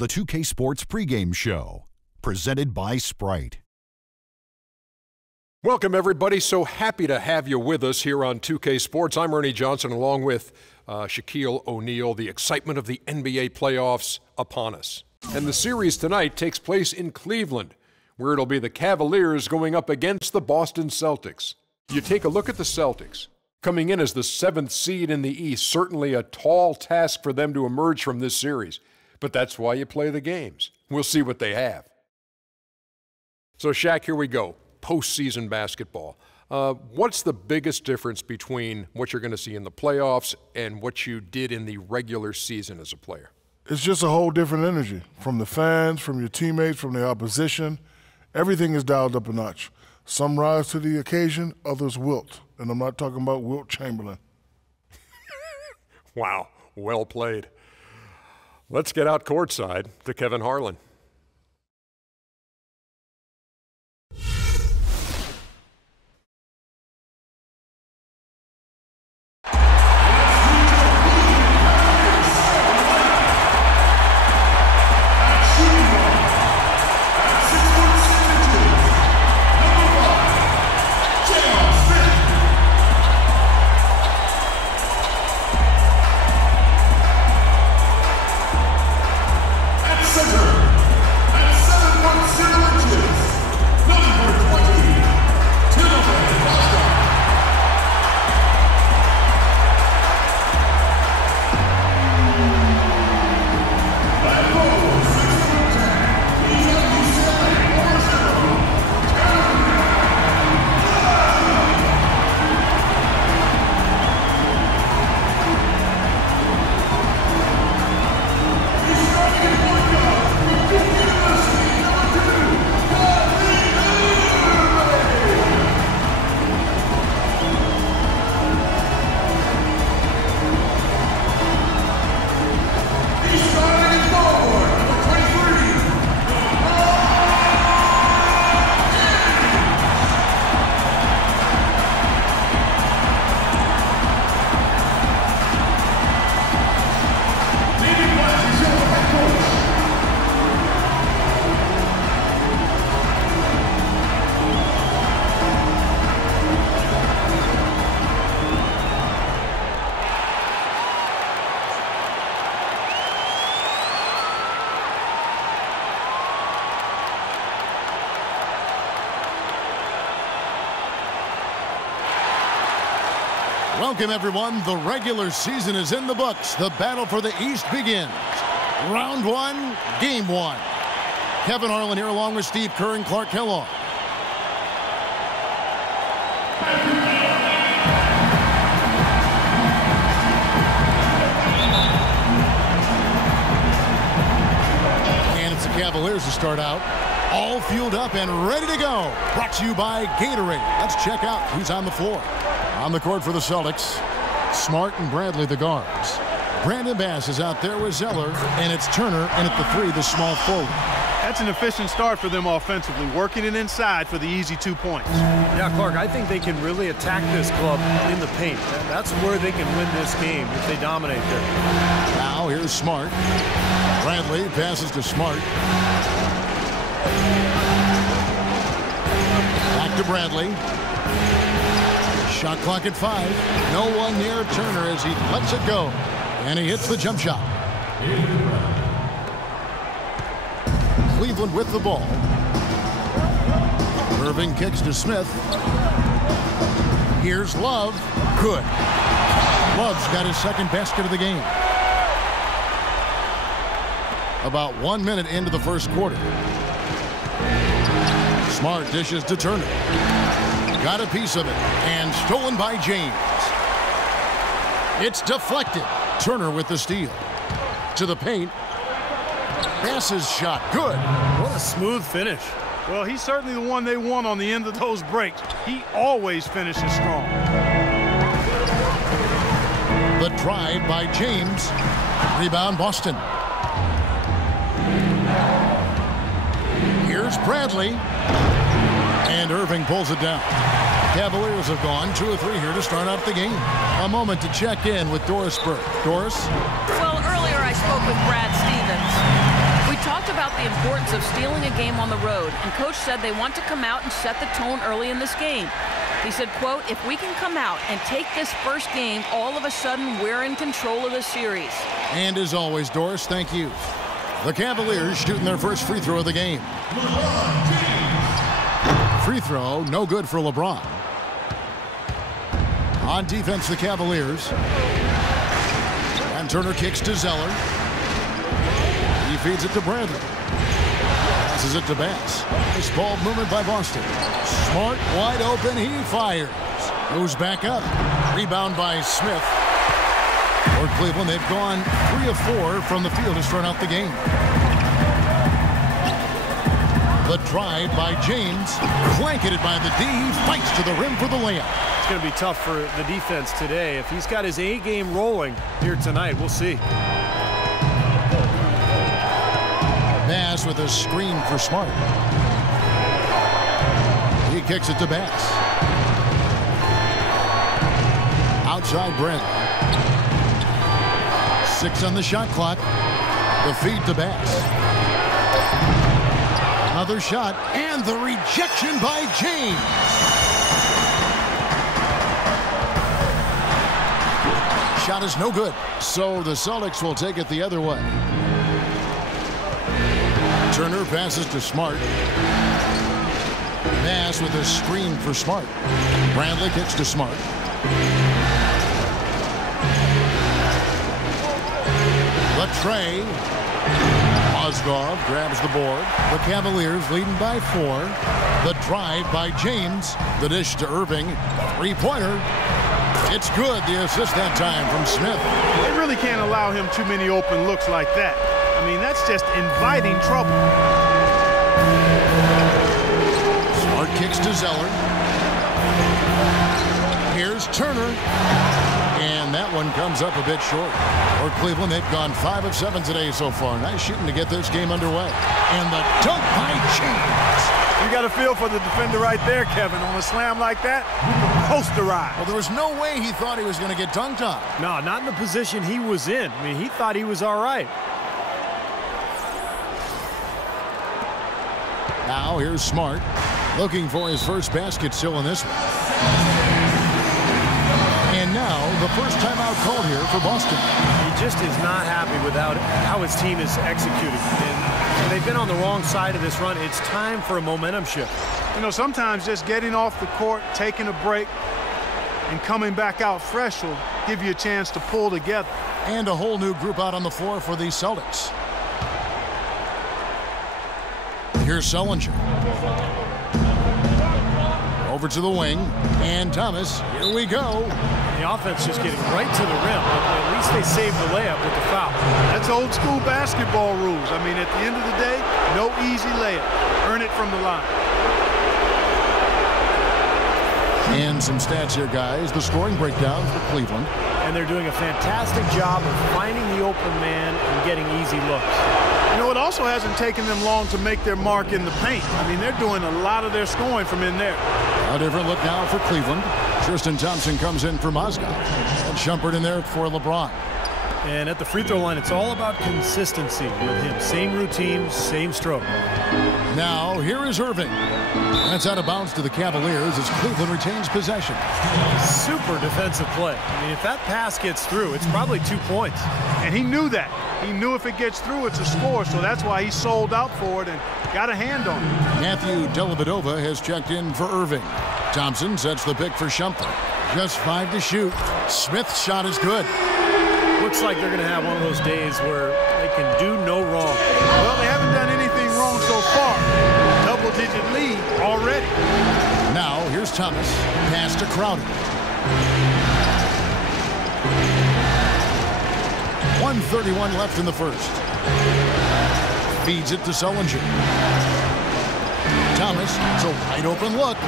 the 2K Sports pregame show, presented by Sprite. Welcome, everybody. So happy to have you with us here on 2K Sports. I'm Ernie Johnson, along with Shaquille O'Neal. The excitement of the NBA playoffs upon us. And the series tonight takes place in Cleveland, where it'll be the Cavaliers going up against the Boston Celtics. You take a look at the Celtics. Coming in as the 7th seed in the East, certainly a tall task for them to emerge from this series. But that's why you play the games. We'll see what they have. So, Shaq, here we go. Postseason basketball. What's the biggest difference between what you're going to see in the playoffs and what you did in the regular season as a player? It's just a whole different energy from the fans, from your teammates, from the opposition. Everything is dialed up a notch. Some rise to the occasion, others wilt. And I'm not talking about Wilt Chamberlain. Wow, well played. Let's get out courtside to Kevin Harlan. Welcome, everyone. The regular season is in the books. The battle for the East begins. Round one, game one. Kevin Harlan here along with Steve Kerr and Clark Kellogg. And it's the Cavaliers to start out. All fueled up and ready to go. Brought to you by Gatorade. Let's check out who's on the floor. On the court for the Celtics, Smart and Bradley, the guards. Brandon Bass is out there with Zeller, and it's Turner, and at the 3, the small forward. That's an efficient start for them offensively, working it inside for the easy 2 points. Yeah, Clark, I think they can really attack this club in the paint. That's where they can win this game if they dominate there. Now here's Smart. Bradley passes to Smart. Back to Bradley. Shot clock at 5. No one near Turner as he lets it go. And he hits the jump shot. Cleveland with the ball. Irving kicks to Smith. Here's Love. Good. Love's got his second basket of the game. About 1 minute into the first quarter. Smart dishes to Turner. Got a piece of it, and stolen by James. It's deflected. Turner with the steal. To the paint. Bass's shot, good. What a smooth finish. Well, he's certainly the one they want on the end of those breaks. He always finishes strong. The drive by James. Rebound, Boston. Here's Bradley. And Irving pulls it down. Cavaliers have gone 2 or 3 here to start out the game. A moment to check in with Doris Burke. Doris? Well, earlier I spoke with Brad Stevens. We talked about the importance of stealing a game on the road, and Coach said they want to come out and set the tone early in this game. He said, quote, "If we can come out and take this first game, all of a sudden we're in control of the series." And as always, Doris, thank you. The Cavaliers shooting their first free throw of the game. Free throw, no good for LeBron. On defense, the Cavaliers. And Turner kicks to Zeller. He feeds it to Bradley. Passes it to Bass. Nice ball movement by Boston. Smart, wide open, he fires. Goes back up. Rebound by Smith. For Cleveland, they've gone 3 of 4 from the field to start out the game. The drive by James. Blanketed by the D. He fights to the rim for the layup. It's going to be tough for the defense today. If he's got his A game rolling here tonight, we'll see. Bass with a screen for Smart. He kicks it to Bass. Outside Brent. 6 on the shot clock. The feed to Bass. Another shot, and the rejection by James. Shot is no good, so the Celtics will take it the other way. Turner passes to Smart. Bass with a screen for Smart. Bradley kicks to Smart. The tray. Mozgov grabs the board. The Cavaliers leading by 4. The drive by James. The dish to Irving. Three-pointer. It's good. The assist that time from Smith. They really can't allow him too many open looks like that. I mean, that's just inviting trouble. Smart kicks to Zeller. Here's Turner. And that one comes up a bit short. For Cleveland, they've gone 5 of 7 today so far. Nice shooting to get this game underway. And the dunk by James. You got a feel for the defender right there, Kevin. On a slam like that, posterize. Well, there was no way he thought he was going to get dunked on. No, not in the position he was in. I mean, he thought he was all right. Now here's Smart. Looking for his first basket still in this one. And now the first timeout called here for Boston. He just is not happy with how his team is executing. And they've been on the wrong side of this run. It's time for a momentum shift. You know, sometimes just getting off the court, taking a break, and coming back out fresh will give you a chance to pull together. And a whole new group out on the floor for the Celtics. Here's Sullinger. Over to the wing. And Thomas, here we go. The offense just getting right to the rim, but at least they saved the layup with the foul. That's old school basketball rules. I mean, at the end of the day, no easy layup. Earn it from the line. And some stats here, guys. The scoring breakdown for Cleveland. And they're doing a fantastic job of finding the open man and getting easy looks. You know, it also hasn't taken them long to make their mark in the paint. I mean, they're doing a lot of their scoring from in there. A different look now for Cleveland. Tristan Thompson comes in for Mozgov. And Shumpert in there for LeBron. And at the free throw line, it's all about consistency with him. Same routine, same stroke. Now, here is Irving. That's out of bounds to the Cavaliers as Cleveland retains possession. Super defensive play. I mean, if that pass gets through, it's probably 2 points. And he knew that. He knew if it gets through, it's a score, so that's why he sold out for it and got a hand on it. Matthew Dellavedova has checked in for Irving. Thompson sets the pick for Shumpert. Just 5 to shoot. Smith's shot is good. Looks like they're going to have one of those days where they can do no wrong. Well, they haven't done anything wrong so far. Double-digit lead already. Now, here's Thomas. Pass to Crowder. 1:31 left in the first. Feeds it to Sullinger. Thomas, it's a wide open look.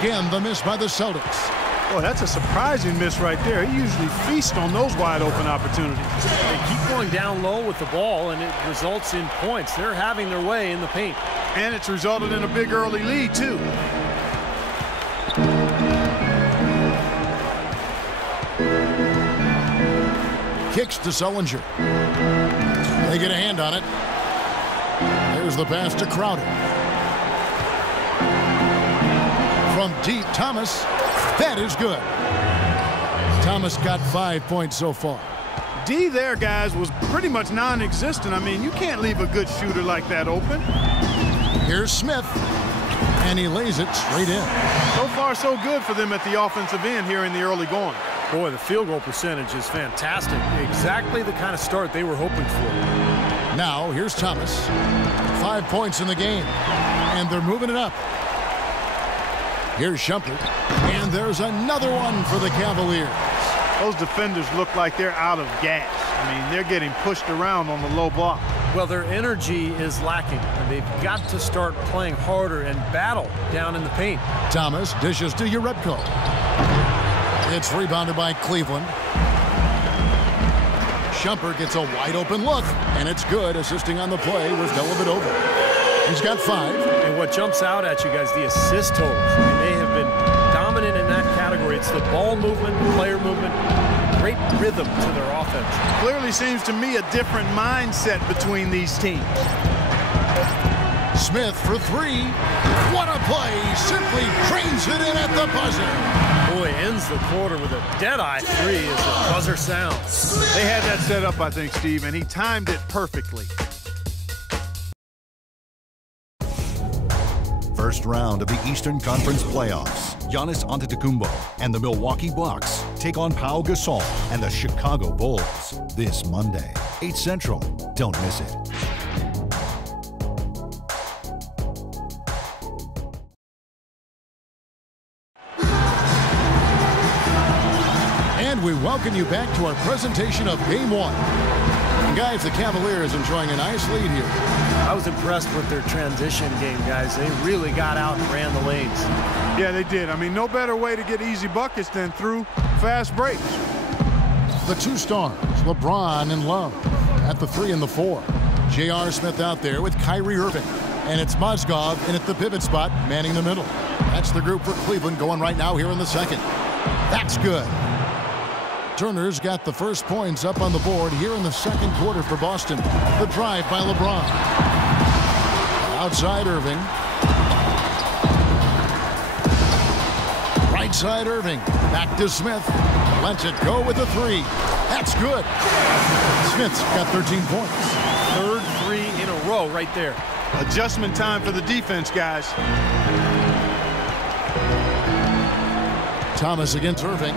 Again, the miss by the Celtics. Boy, that's a surprising miss right there. He usually feasts on those wide open opportunities. They keep going down low with the ball, and it results in points. They're having their way in the paint. And it's resulted in a big early lead, too. Kicks to Sullinger. They get a hand on it. Here's the pass to Crowder. From deep, Thomas. That is good. Thomas got 5 points so far. D there, guys, was pretty much non-existent. I mean, you can't leave a good shooter like that open. Here's Smith, and he lays it straight in. So far, so good for them at the offensive end here in the early going. Boy, the field goal percentage is fantastic. Exactly the kind of start they were hoping for. Now, here's Thomas. 5 points in the game, and they're moving it up. Here's Shumpert, and there's another one for the Cavaliers. Those defenders look like they're out of gas. I mean, they're getting pushed around on the low block. Well, their energy is lacking, and they've got to start playing harder and battle down in the paint. Thomas dishes to Uretko. It's rebounded by Cleveland. Shumpert gets a wide-open look, and it's good. Assisting on the play was Dellavedova. He's got 5. And what jumps out at you guys, the assist totals. I mean, they have been dominant in that category. It's the ball movement, player movement, great rhythm to their offense. Clearly seems to me a different mindset between these teams. Smith for 3. What a play! Simply trains it in at the buzzer. Boy, ends the quarter with a dead-eye 3 as the buzzer sounds. They had that set up, I think, Steve, and he timed it perfectly. First round of the Eastern Conference Playoffs. Giannis Antetokounmpo and the Milwaukee Bucks take on Pau Gasol and the Chicago Bulls this Monday, 8 Central. Don't miss it. And we welcome you back to our presentation of Game 1. And guys, the Cavaliers enjoying a nice lead here. I was impressed with their transition game, guys. They really got out and ran the lanes. Yeah, they did. I mean, no better way to get easy buckets than through fast breaks. The 2 stars, LeBron and Love, at the 3 and the 4. J.R. Smith out there with Kyrie Irving. And it's Mozgov in at the pivot spot, manning the middle. That's the group for Cleveland going right now here in the second. That's good. Turner's got the first points up on the board here in the second quarter for Boston. The drive by LeBron. Outside Irving. Right side Irving. Back to Smith. Lets it go with a 3. That's good. Smith's got 13 points. Third 3 in a row right there. Adjustment time for the defense, guys. Thomas against Irving.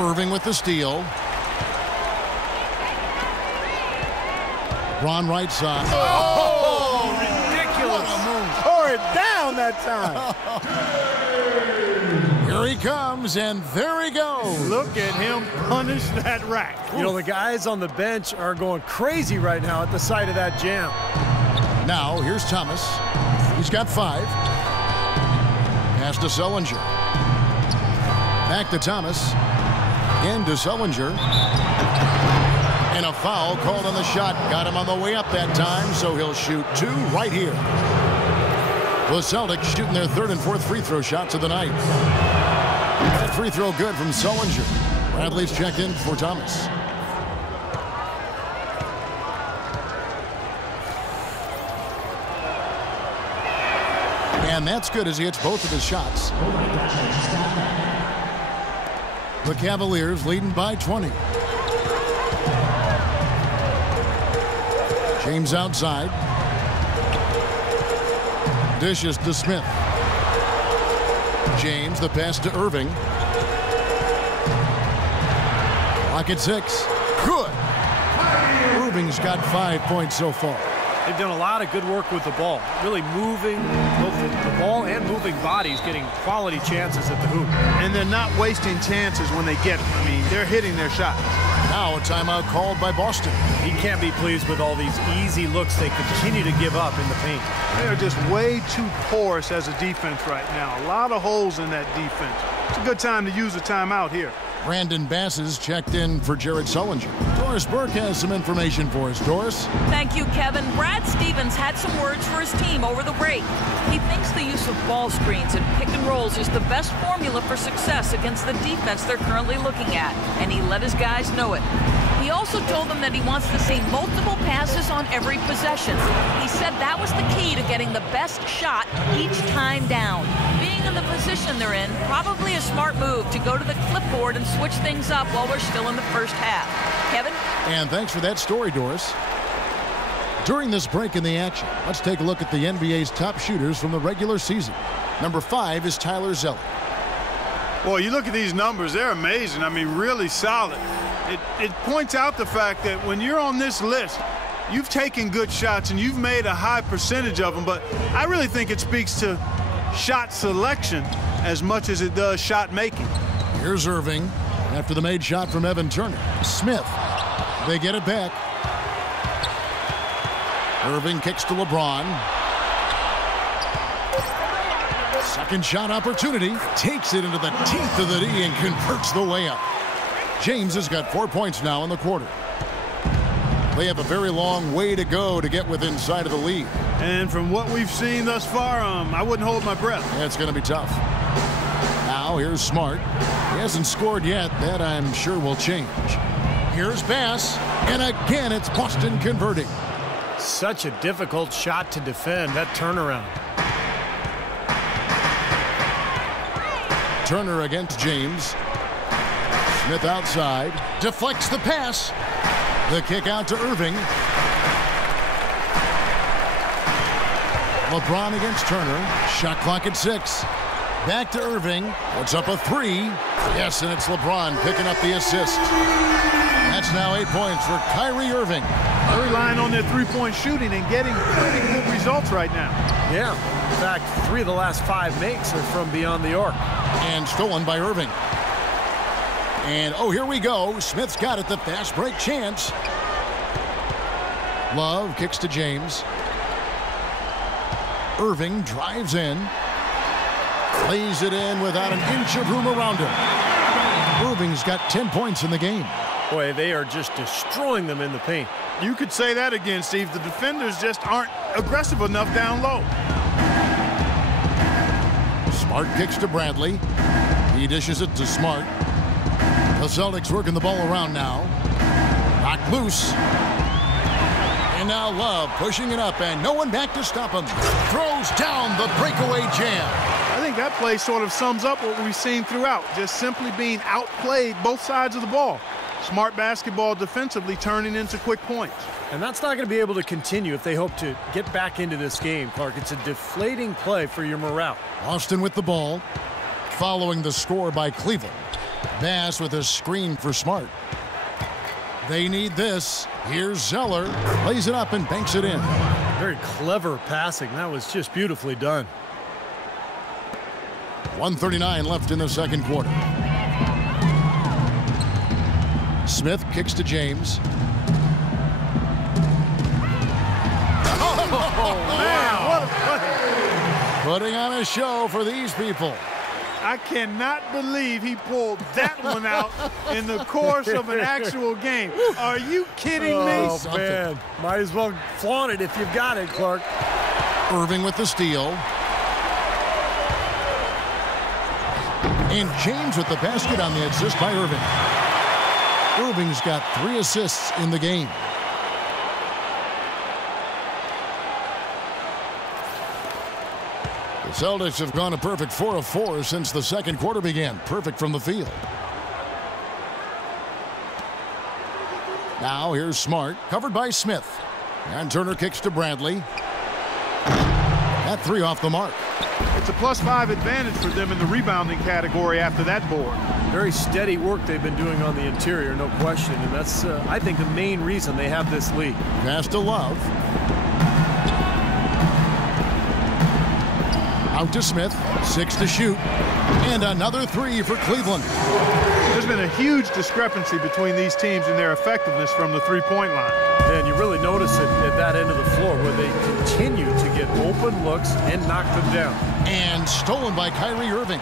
Irving with the steal. Ron right side. Oh, ridiculous. What a move. Tore it down that time. Here he comes, and there he goes. Look at him punish that rack. You know, the guys on the bench are going crazy right now at the sight of that jam. Now, here's Thomas. He's got 5. Pass to Sullinger. Back to Thomas. Into Sullinger. And a foul called on the shot. Got him on the way up that time, so he'll shoot 2 right here. The Celtics shooting their 3rd and 4th free throw shots of the night. That free throw good from Sullinger. Bradley's checked in for Thomas. And that's good as he hits both of his shots. The Cavaliers leading by 20. James outside. Dishes to Smith. James, the pass to Irving. Pocket 6. Good. Irving's got 5 points so far. They've done a lot of good work with the ball. Really moving both the ball and moving bodies, getting quality chances at the hoop. And they're not wasting chances when they get them. I mean, they're hitting their shots. Now a timeout called by Boston. He can't be pleased with all these easy looks they continue to give up in the paint. They're just way too porous as a defense right now. A lot of holes in that defense. It's a good time to use a timeout here. Brandon Bass is checked in for Jared Sullinger. Doris Burke has some information for us. Doris? Thank you, Kevin. Brad Stevens had some words for his team over the break. He thinks the use of ball screens and pick and rolls is the best formula for success against the defense they're currently looking at, and he let his guys know it. He He also told them that he wants to see multiple passes on every possession. He said that was the key to getting the best shot each time down. Being in the position they're in, probably a smart move to go to the clipboard and switch things up while we're still in the first half. Kevin? And thanks for that story, Doris. During this break in the action, let's take a look at the NBA's top shooters from the regular season. Number 5 is Tyler Zeller. Well, you look at these numbers, they're amazing. I mean, really solid. It points out the fact that when you're on this list, you've taken good shots and you've made a high percentage of them, but I really think it speaks to shot selection as much as it does shot making. Here's Irving after the made shot from Evan Turner. Smith, they get it back. Irving kicks to LeBron. Second shot opportunity. Takes it into the teeth of the D and converts the layup. James has got 4 points now in the quarter. They have a very long way to go to get within sight of the lead. And from what we've seen thus far, I wouldn't hold my breath. It's going to be tough. Now here's Smart. He hasn't scored yet. That I'm sure will change. Here's Bass. And again, it's Boston converting. Such a difficult shot to defend, that turnaround. Turner against James. Smith outside. Deflects the pass. The kick out to Irving. LeBron against Turner. Shot clock at 6. Back to Irving. Puts up a 3. Yes, and it's LeBron picking up the assist. That's now 8 points for Kyrie Irving. They're relying on their three-point shooting and getting pretty good results right now. Yeah. In fact, 3 of the last 5 makes are from beyond the arc. And stolen by Irving. And, oh, here we go. Smith's got it, the fast break chance. Love kicks to James. Irving drives in. Plays it in without an inch of room around him. Irving's got 10 points in the game. Boy, they are just destroying them in the paint. You could say that again, Steve. The defenders just aren't aggressive enough down low. Smart kicks to Bradley. He dishes it to Smart. The Celtics working the ball around now. Knocked loose. And now Love pushing it up, and no one back to stop him. Throws down the breakaway jam. I think that play sort of sums up what we've seen throughout. Just simply being outplayed both sides of the ball. Smart basketball defensively turning into quick points. And that's not going to be able to continue if they hope to get back into this game, Clark. It's a deflating play for your morale. Austin with the ball. Following the score by Cleveland. Bass with a screen for Smart. They need this. Here's Zeller. Plays it up and banks it in. Very clever passing. That was just beautifully done. 1:39 left in the second quarter. Smith kicks to James. Oh, man. What Putting on a show for these people. I cannot believe he pulled that one out in the course of an actual game. Are you kidding me? Oh, man. Might as well flaunt it if you've got it, Clark. Irving with the steal. And James with the basket on the assist by Irving. Irving's got 3 assists in the game. The Celtics have gone a perfect 4 of 4 since the second quarter began. Perfect from the field. Now here's Smart, covered by Smith. And Turner kicks to Bradley. That 3 off the mark. It's a +5 advantage for them in the rebounding category after that board. Very steady work they've been doing on the interior, no question. And that's, I think, the main reason they have this lead. Pass to Love. Out to Smith. 6 to shoot. And another 3 for Cleveland. There's been a huge discrepancy between these teams in their effectiveness from the three-point line. And you really notice it at that end of the floor where they continue to get open looks and knock them down. And stolen by Kyrie Irving.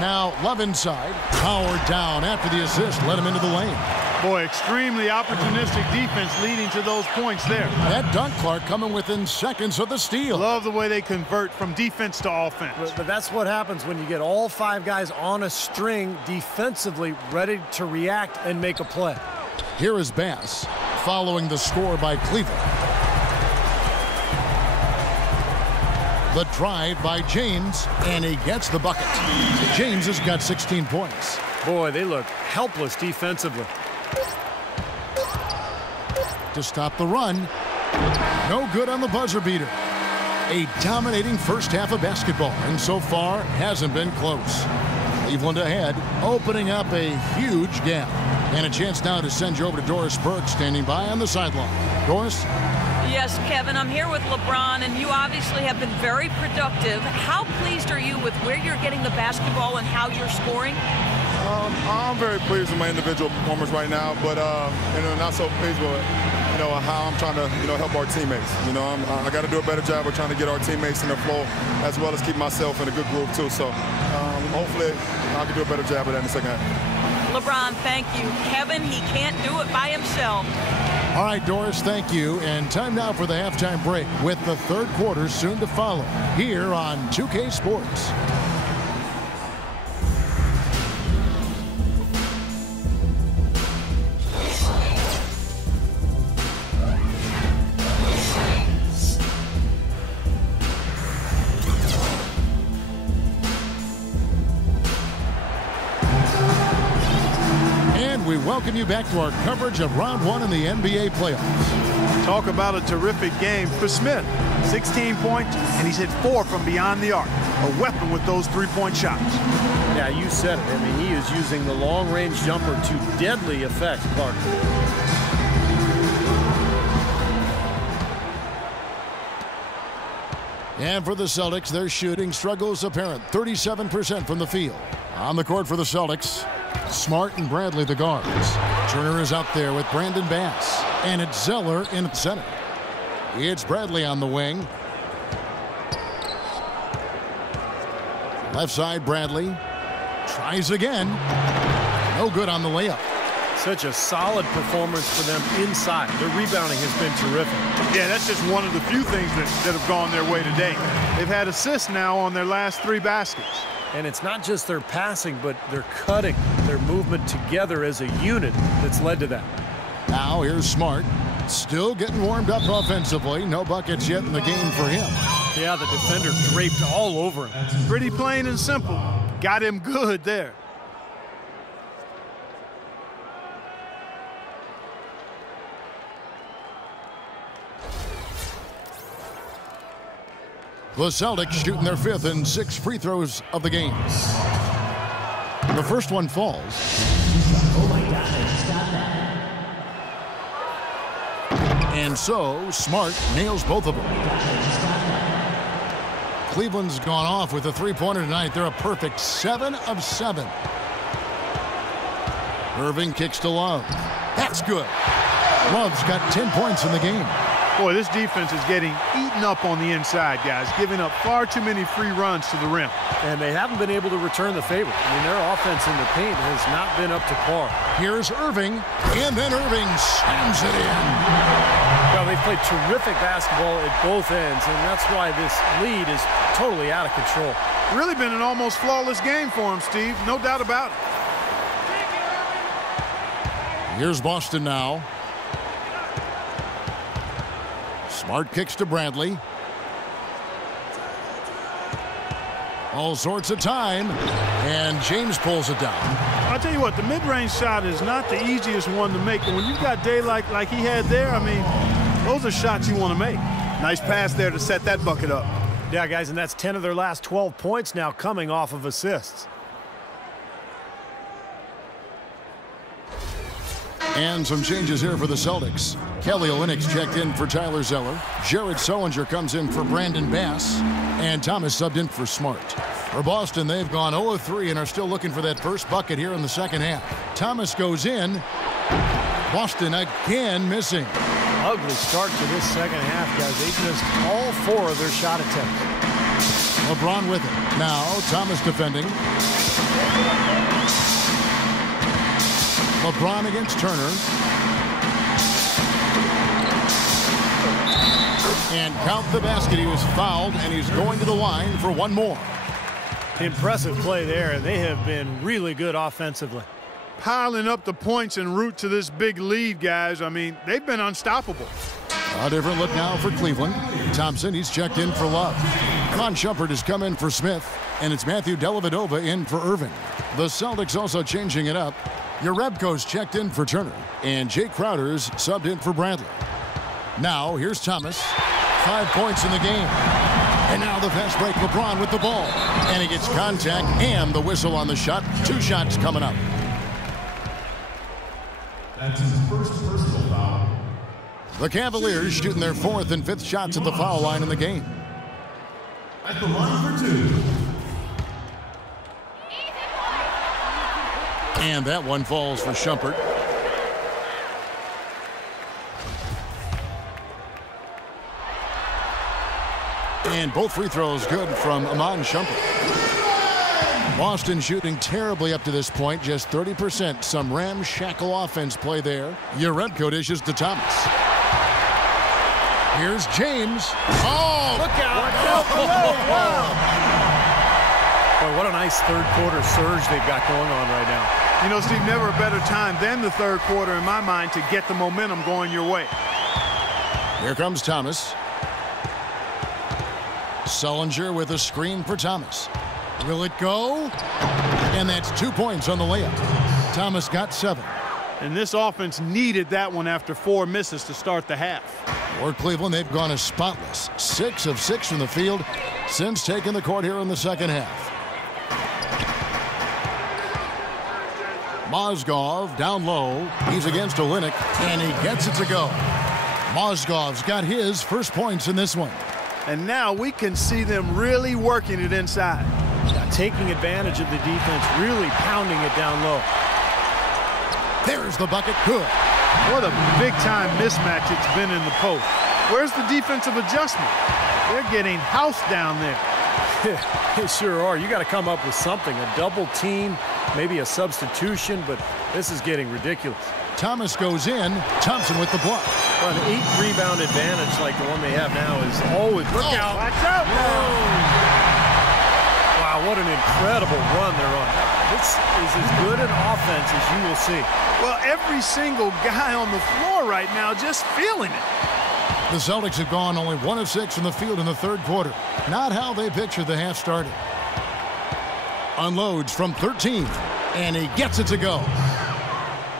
Now Love inside. Powered down after the assist. Let him into the lane. Boy, extremely opportunistic defense leading to those points there. That dunk, Clark, coming within seconds of the steal. Love the way they convert from defense to offense. But that's what happens when you get all 5 guys on a string defensively ready to react and make a play. Here is Bass following the score by Cleveland. The drive by James, and he gets the bucket. James has got 16 points. Boy, they look helpless defensively. To stop the run. No good on the buzzer beater. A dominating first half of basketball, and so far hasn't been close. Cleveland ahead, opening up a huge gap. And a chance now to send you over to Doris Burke, standing by on the sideline. Doris? Yes, Kevin, I'm here with LeBron, and you obviously have been very productive. How pleased are you with where you're getting the basketball and how you're scoring? I'm very pleased with my individual performance right now, but not so pleased with how I'm trying to help our teammates. I got to do a better job of trying to get our teammates in the flow, as well as keep myself in a good groove too. So hopefully I can do a better job of that in the second half. LeBron, thank you. Kevin, he can't do it by himself. All right, Doris, thank you. And time now for the halftime break, with the third quarter soon to follow here on 2K Sports. We welcome you back to our coverage of round one in the NBA playoffs. Talk about a terrific game for Smith. 16 points, and he's hit 4 from beyond the arc. A weapon with those three-point shots. Yeah, you said it. I mean, he is using the long-range jumper to deadly effect, Clark. And for the Celtics, their shooting struggles apparent. 37% from the field. On the court for the Celtics, Smart and Bradley, the guards. Turner is out there with Brandon Bass. And it's Zeller in center. It's Bradley on the wing. Left side, Bradley. Tries again. No good on the layup. Such a solid performance for them inside. Their rebounding has been terrific. Yeah, that's just one of the few things that have gone their way today. They've had assists now on their last 3 baskets. And it's not just their passing, but their cutting, their movement together as a unit that's led to that. Now here's Smart. Still getting warmed up offensively. No buckets yet in the game for him. Yeah, the defender draped all over him. Pretty plain and simple. Got him good there. The Celtics shooting their 5th and 6th free throws of the game. The first one falls. And so Smart nails both of them. Cleveland's gone off with a three-pointer tonight. They're a perfect 7 of 7. Irving kicks to Love. That's good. Love's got 10 points in the game. Boy, this defense is getting eaten up on the inside, guys, giving up far too many free runs to the rim. And they haven't been able to return the favor. I mean, their offense in the paint has not been up to par. Here's Irving, and then Irving slams it in. Well, they've played terrific basketball at both ends, and that's why this lead is totally out of control. Really been an almost flawless game for him, Steve. No doubt about it. Here's Boston now. Smart kicks to Bradley. All sorts of time, and James pulls it down. I'll tell you what, the mid-range shot is not the easiest one to make, but when you've got daylight like he had there, I mean, those are shots you want to make. Nice pass there to set that bucket up. Yeah, guys, and that's 10 of their last 12 points now coming off of assists. And some changes here for the Celtics. Kelly Olynyk's checked in for Tyler Zeller. Jared Sullinger comes in for Brandon Bass. And Thomas subbed in for Smart. For Boston, they've gone 0-3 and are still looking for that first bucket here in the second half. Thomas goes in. Boston again missing. Ugly start to this second half, guys. They missed all 4 of their shot attempts. LeBron with it. Now Thomas defending. LeBron against Turner. And count the basket. He was fouled, and he's going to the line for one more. Impressive play there. They have been really good offensively. piling up the points en route to this big lead, guys. I mean, they've been unstoppable. A different look now for Cleveland. Thompson, he's checked in for Love. Ron Shumpert has come in for Smith, and it's Matthew Dellavedova in for Irving. The Celtics also changing it up. Jerebko's checked in for Turner, and Jay Crowder's subbed in for Bradley. Now, here's Thomas. 5 points in the game. And now the fast break, LeBron with the ball. And he gets contact and the whistle on the shot. 2 shots coming up. That's his first personal foul. The Cavaliers shooting their 4th and 5th shots at the foul line in the game. At the line for 2. And that one falls for Shumpert. And both free throws good from Iman Shumpert. Boston shooting terribly up to this point, just 30%. Some ramshackle offense play there. Jerebko dishes to Thomas. Here's James. Oh, look out. Boy, what a nice third quarter surge they've got going on right now. You know, Steve, never a better time than the third quarter in my mind to get the momentum going your way. Here comes Thomas. Sullinger with a screen for Thomas. Will it go? And that's 2 points on the layup. Thomas got 7. And this offense needed that one after 4 misses to start the half. For Cleveland, they've gone as spotless. 6 of 6 from the field since taking the court here in the second half. Mozgov down low. He's against Olynyk, and he gets it to go. Mozgov's got his first points in this one. And now we can see them really working it inside. Yeah, taking advantage of the defense, really pounding it down low. There's the bucket. Good. What a big-time mismatch it's been in the post. Where's the defensive adjustment? They're getting housed down there. They sure are. You got to come up with something. A double team, maybe a substitution, but this is getting ridiculous. Thomas goes in. Thompson with the block. Well, an 8-rebound advantage like the one they have now is always... Look out. Watch out. Wow, what an incredible run they're on. This is as good an offense as you will see. Well, every single guy on the floor right now just feeling it. The Celtics have gone only 1 of 6 from the field in the third quarter. Not how they pictured the half started. Unloads from 13, and he gets it to go.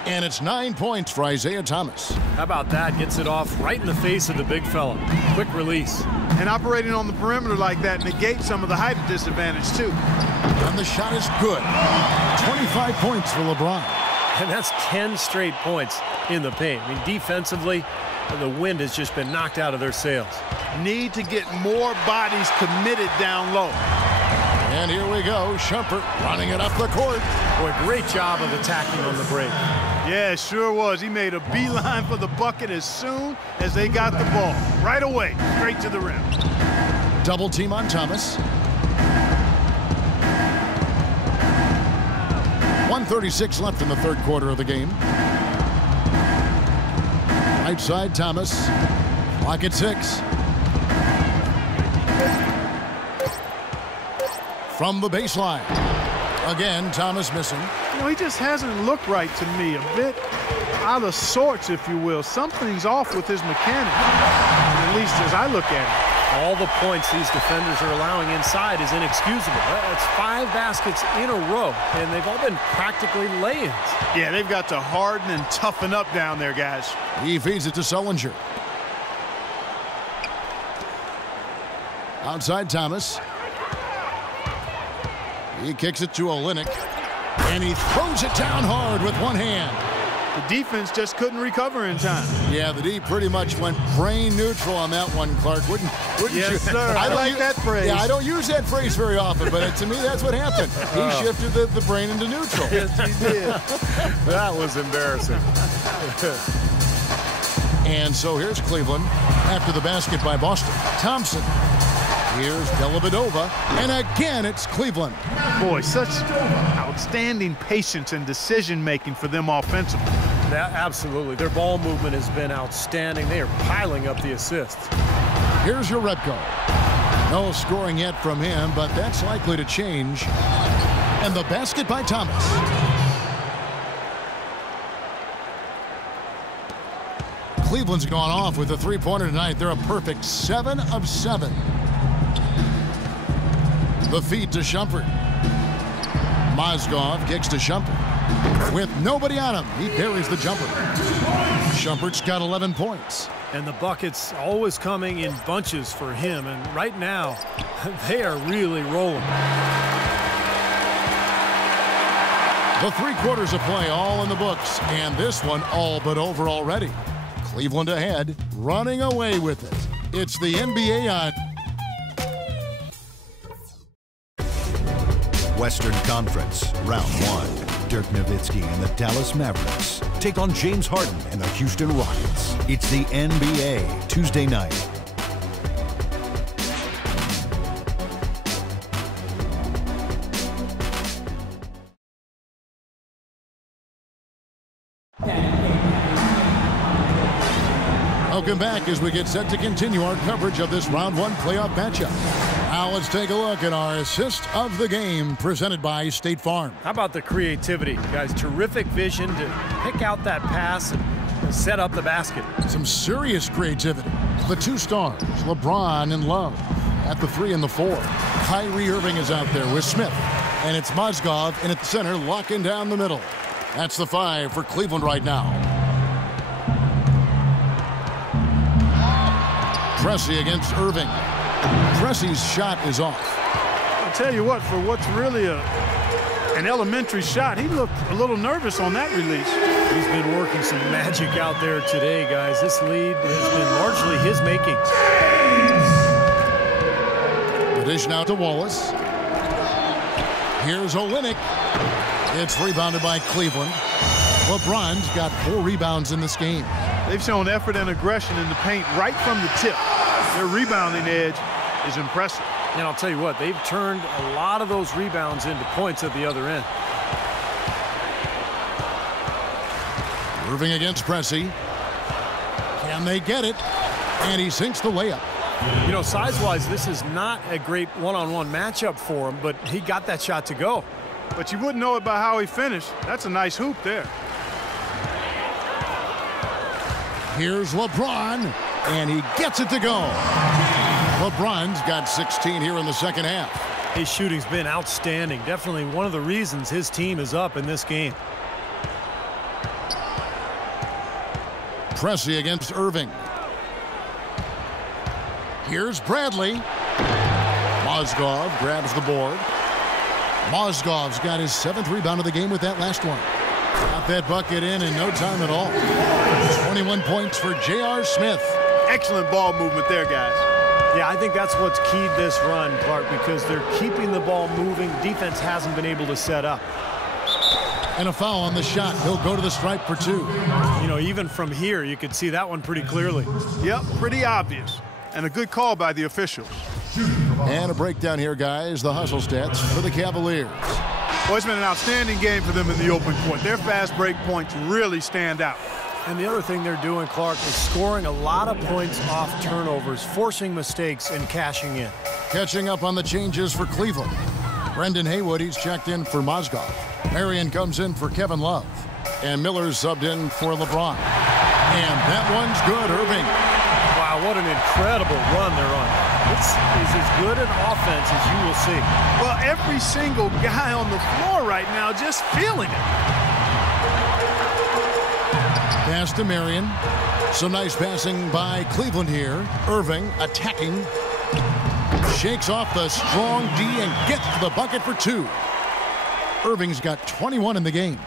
And it's 9 points for Isaiah Thomas. How about that? Gets it off right in the face of the big fella. Quick release. And operating on the perimeter like that negates some of the height disadvantage, too. And the shot is good. 25 points for LeBron. And that's 10 straight points in the paint. I mean, defensively, the wind has just been knocked out of their sails. Need to get more bodies committed down low. And here we go. Shumpert running it up the court. Boy, great job of attacking on the break. Yeah, it sure was. He made a beeline for the bucket as soon as they got the ball. Right away, straight to the rim. Double team on Thomas. 1:36 left in the third quarter of the game. Right side, Thomas. Clock at 6. From the baseline. Again, Thomas missing. You know, he just hasn't looked right to me. A bit out of sorts, if you will. Something's off with his mechanics, at least as I look at it. All the points these defenders are allowing inside is inexcusable. It's 5 baskets in a row, and they've all been practically lay-ins. Yeah, they've got to harden and toughen up down there, guys. He feeds it to Sullinger. Outside Thomas. He kicks it to Olynyk, and he throws it down hard with one hand. The defense just couldn't recover in time. Yeah, the D pretty much went brain neutral on that one, Clark. Wouldn't yes, you? Sir. I like that phrase. Yeah, I don't use that phrase very often, but to me, that's what happened. He shifted the brain into neutral. Yes, he did. That was embarrassing. And so here's Cleveland after the basket by Boston. Thompson. Here's Dellavedova, and again it's Cleveland. Boy, such outstanding patience and decision-making for them offensively. Absolutely. Their ball movement has been outstanding. They are piling up the assists. Here's Jerebko. No scoring yet from him, but that's likely to change. And the basket by Thomas. Cleveland's gone off with a three-pointer tonight. They're a perfect 7 of 7. The feed to Shumpert. Mozgov kicks to Shumpert. With nobody on him, he buries the jumper. Shumpert's got 11 points. And the buckets always coming in bunches for him. And right now, they are really rolling. The 3 quarters of play all in the books. And this one all but over already. Cleveland ahead, running away with it. It's the NBA on Western Conference, Round 1. Dirk Nowitzki and the Dallas Mavericks take on James Harden and the Houston Rockets. It's the NBA Tuesday night. Welcome back as we get set to continue our coverage of this Round 1 playoff matchup. Now let's take a look at our assist of the game presented by State Farm. How about the creativity, guys? Terrific vision to pick out that pass and set up the basket. Some serious creativity. The 2 stars, LeBron and Love. At the 3 and the 4, Kyrie Irving is out there with Smith. And it's Mozgov in at the center, locking down the middle. That's the 5 for Cleveland right now. Pressey against Irving. Pressey's shot is off. I'll tell you what, for what's really an elementary shot, he looked a little nervous on that release. He's been working some magic out there today, guys. This lead has been largely his making. Dish now to Wallace. Here's Olynyk. It's rebounded by Cleveland. LeBron's got 4 rebounds in this game. They've shown effort and aggression in the paint right from the tip. Their rebounding edge is impressive. And I'll tell you what, they've turned a lot of those rebounds into points at the other end. Irving against Pressey. Can they get it? And he sinks the layup. You know, size-wise, this is not a great one-on-one matchup for him, but he got that shot to go. But you wouldn't know it by how he finished. That's a nice hoop there. Here's LeBron, and he gets it to go. LeBron's got 16 here in the second half. His shooting's been outstanding. Definitely one of the reasons his team is up in this game. Pressey against Irving. Here's Bradley. Mozgov grabs the board. Mozgov's got his 7th rebound of the game with that last one. Got that bucket in no time at all. 21 points for J.R. Smith. Excellent ball movement there, guys. Yeah, I think that's what's keyed this run, Clark, because they're keeping the ball moving. Defense hasn't been able to set up. And a foul on the shot. He'll go to the stripe for 2. You know, even from here, you could see that one pretty clearly. Yep, pretty obvious. And a good call by the officials. And a breakdown here, guys. The hustle stats for the Cavaliers. Well, it's been an outstanding game for them in the open court. Their fast break points really stand out. And the other thing they're doing, Clark, is scoring a lot of points off turnovers, forcing mistakes and cashing in. Catching up on the changes for Cleveland. Brendan Haywood, he's checked in for Mozgov. Marion comes in for Kevin Love. And Miller's subbed in for LeBron. And that one's good, Irving. Wow, what an incredible run they're on. This is as good an offense as you will see. Well, every single guy on the floor right now just feeling it. Pass to Marion. Some nice passing by Cleveland here. Irving attacking. Shakes off the strong D and gets to the bucket for 2. Irving's got 21 in the game.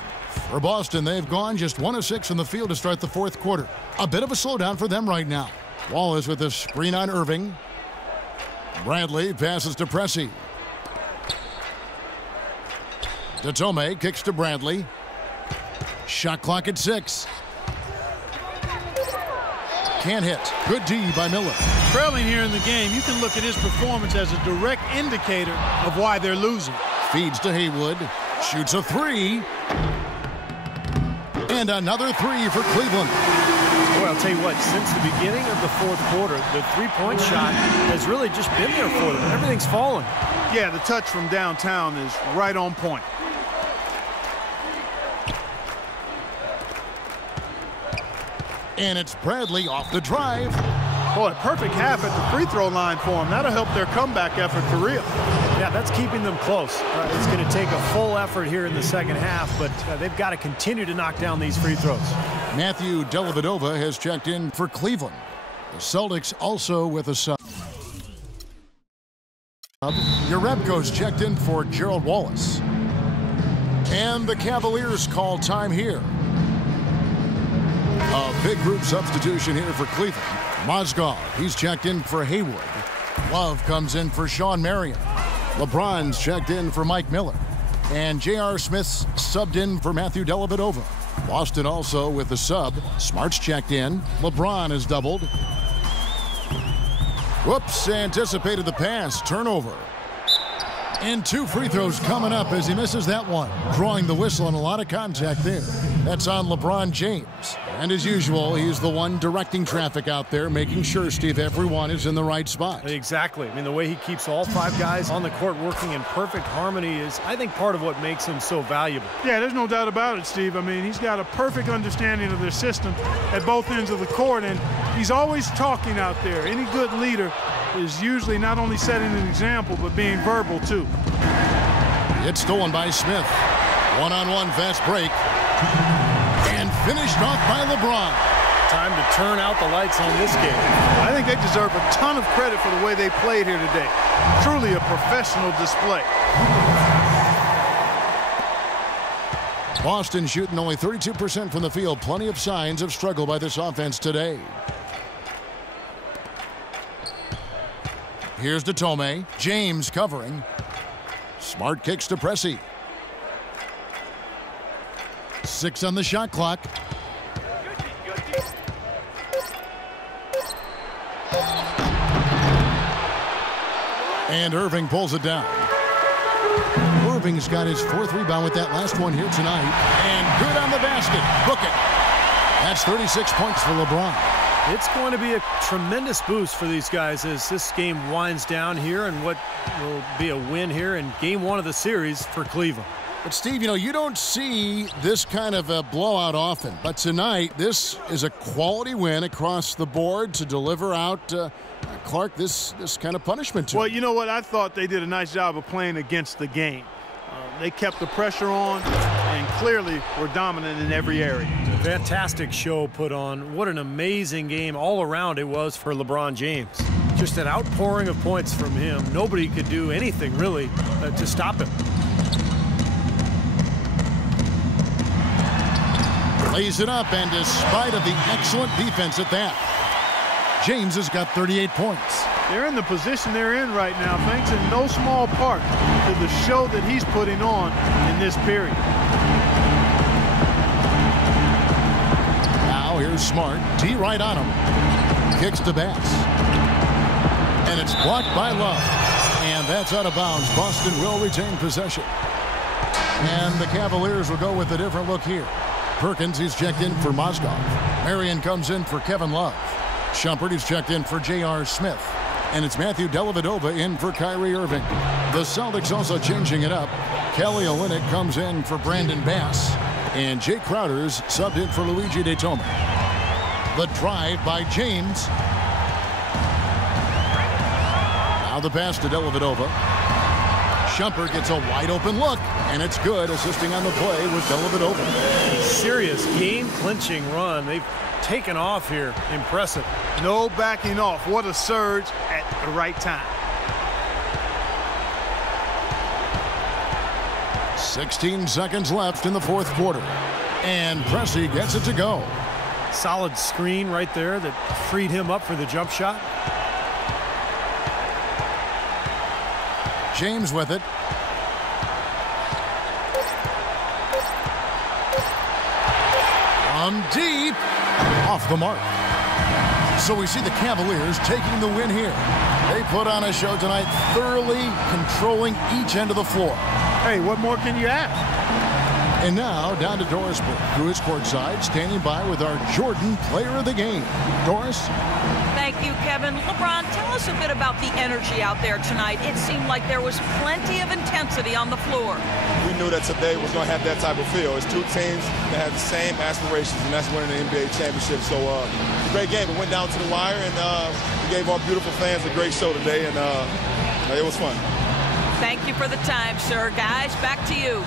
For Boston, they've gone just 1 of 6 in the field to start the 4th quarter. A bit of a slowdown for them right now. Wallace with a screen on Irving. Bradley passes to Pressey. Datome kicks to Bradley. Shot clock at 6. Can't hit. Good D by Miller. Trailing here in the game, you can look at his performance as a direct indicator of why they're losing. Feeds to Haywood. Shoots a 3. And another 3 for Cleveland. Well, I'll tell you what, since the beginning of the 4th quarter, the 3-point shot has really just been there for them. Everything's falling. Yeah, the touch from downtown is right on point. And it's Bradley off the drive. Boy, perfect half at the free throw line for them. That'll help their comeback effort for real. Yeah, that's keeping them close. It's going to take a full effort here in the second half, but they've got to continue to knock down these free throws. Matthew Dellavedova has checked in for Cleveland. The Celtics also with a sub. Jerebko's checked in for Gerald Wallace. And the Cavaliers call time here. A big group substitution here for Cleveland. Mozgov, he's checked in for Haywood. Love comes in for Sean Marion. LeBron's checked in for Mike Miller. And J.R. Smith's subbed in for Matthew Dellavedova. Boston also with the sub. Smart's checked in. LeBron is doubled. Whoops, anticipated the pass. Turnover. And 2 free throws coming up as he misses that one. Drawing the whistle and a lot of contact there. That's on LeBron James. And as usual, he's the one directing traffic out there, making sure, Steve, everyone is in the right spot. Exactly. I mean, the way he keeps all 5 guys on the court working in perfect harmony is, I think, part of what makes him so valuable. Yeah, there's no doubt about it, Steve. I mean, he's got a perfect understanding of their system at both ends of the court, and he's always talking out there. Any good leader is usually not only setting an example, but being verbal, too. It's stolen by Smith. One-on-one fast break. And finished off by LeBron. Time to turn out the lights on this game. I think they deserve a ton of credit for the way they played here today. Truly a professional display. Boston shooting only 32% from the field. Plenty of signs of struggle by this offense today. Here's to Tomei. James covering. Smart kicks to Pressey. 6 on the shot clock. And Irving pulls it down. Irving's got his 4th rebound with that last one here tonight. And good on the basket. Book it. That's 36 points for LeBron. It's going to be a tremendous boost for these guys as this game winds down here and what will be a win here in Game 1 of the series for Cleveland. But, Steve, you know, you don't see this kind of a blowout often. But tonight, this is a quality win across the board to deliver out, Clark, this kind of punishment to him. Well, you know what? I thought they did a nice job of playing against the game. They kept the pressure on and clearly were dominant in every area. Fantastic show put on. What an amazing game all around it was for LeBron James. Just an outpouring of points from him. Nobody could do anything really to stop him. Lays it up, and despite of the excellent defense at that, James has got 38 points. They're in the position they're in right now, thanks in no small part to the show that he's putting on in this period. Now here's Smart. T right on him. Kicks to Bass. And it's blocked by Love. And that's out of bounds. Boston will retain possession. And the Cavaliers will go with a different look here. Perkins, he's checked in for Mozgov. Marion comes in for Kevin Love. Shumpert, he's checked in for J.R. Smith. And it's Matthew Dellavedova in for Kyrie Irving. The Celtics also changing it up. Kelly Olynyk comes in for Brandon Bass. And Jay Crowder's subbed in for Luigi De Toma. The drive by James. Now the pass to Dellavedova. Shumpert gets a wide open look, and it's good. Assisting on the play was Dellavedova. Serious game-clinching run. They've taken off here. Impressive. No backing off. What a surge at the right time. 16 seconds left in the 4th quarter. And Pressey gets it to go. Solid screen right there that freed him up for the jump shot. James with it. From deep. Off the mark. So we see the Cavaliers taking the win here. They put on a show tonight, thoroughly controlling each end of the floor. Hey, what more can you ask? And now down to Doris Burke, who is courtside, standing by with our Jordan player of the game. Doris? Thanks, Thank you, Kevin. LeBron, tell us a bit about the energy out there tonight. It seemed like there was plenty of intensity on the floor. We knew that today was going to have that type of feel. It's two teams that have the same aspirations, and that's winning the NBA championship. So it's a great game. It went down to the wire, and we gave our beautiful fans a great show today, and it was fun. Thank you for the time, sir. Guys, back to you.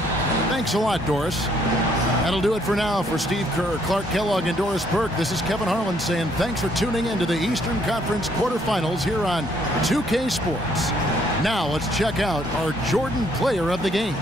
Thanks a lot, Doris. That'll do it for now. For Steve Kerr, Clark Kellogg, and Doris Burke, this is Kevin Harlan saying thanks for tuning in to the Eastern Conference quarterfinals here on 2K Sports. Now let's check out our Jordan Player of the Game.